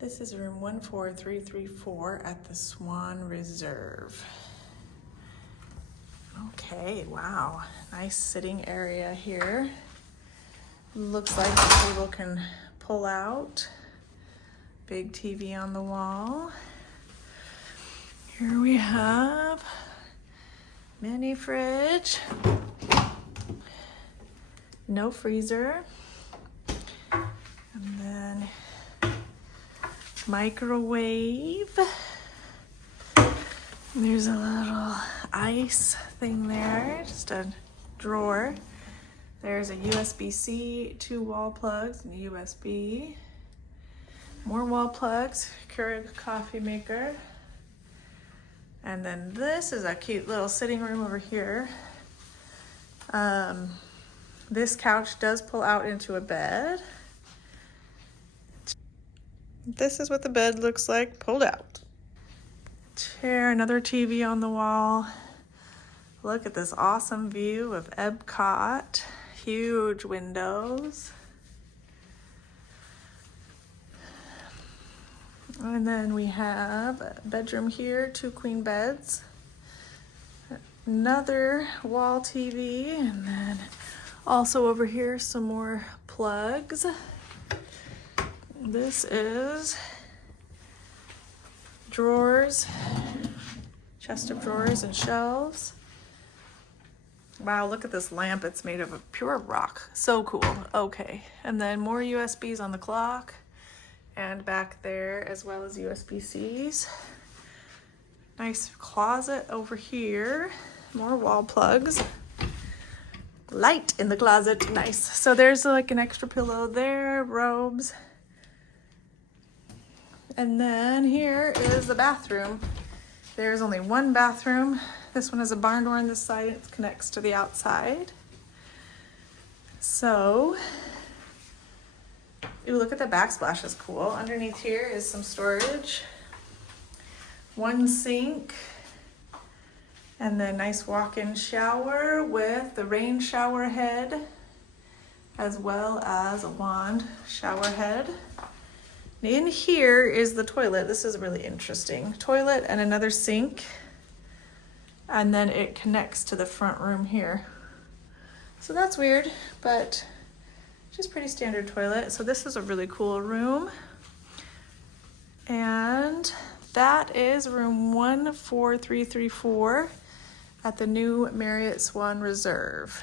This is room 14334 at the Swan Reserve. Okay, wow, nice sitting area here. Looks like the table can pull out. Big TV on the wall. Here we have mini fridge. No freezer. And then microwave. There's a little ice thing there, just a drawer. There's a USB-C, 2 wall plugs, and a USB. More wall plugs, Keurig coffee maker. And then this is a cute little sitting room over here. This couch does pull out into a bed. This is what the bed looks like pulled out. Chair, another TV on the wall. Look at this awesome view of Epcot. Huge windows. And then we have a bedroom here, 2 queen beds. Another wall TV, and then also over here some more plugs. This is drawers, chest of drawers and shelves. Wow, look at this lamp. It's made of a pure rock. So cool. Okay, and then more USBs on the clock and back there as well as USB-Cs. Nice closet over here. More wall plugs. Light in the closet. Nice. So there's like an extra pillow there, robes. And then here is the bathroom. There's only one bathroom. This one has a barn door on this side. It connects to the outside. So, ooh, look at the backsplash, is cool. Underneath here is some storage. 1 sink. And then nice walk-in shower with the rain shower head, as well as a wand shower head. In here is the toilet. This is really interesting. Toilet and another sink. And then it connects to the front room here. So that's weird, but just pretty standard toilet. So this is a really cool room. And that is room 14334 at the new Marriott Swan Reserve.